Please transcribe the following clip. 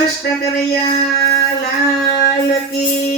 Krishna Kanaiya લાલ કી.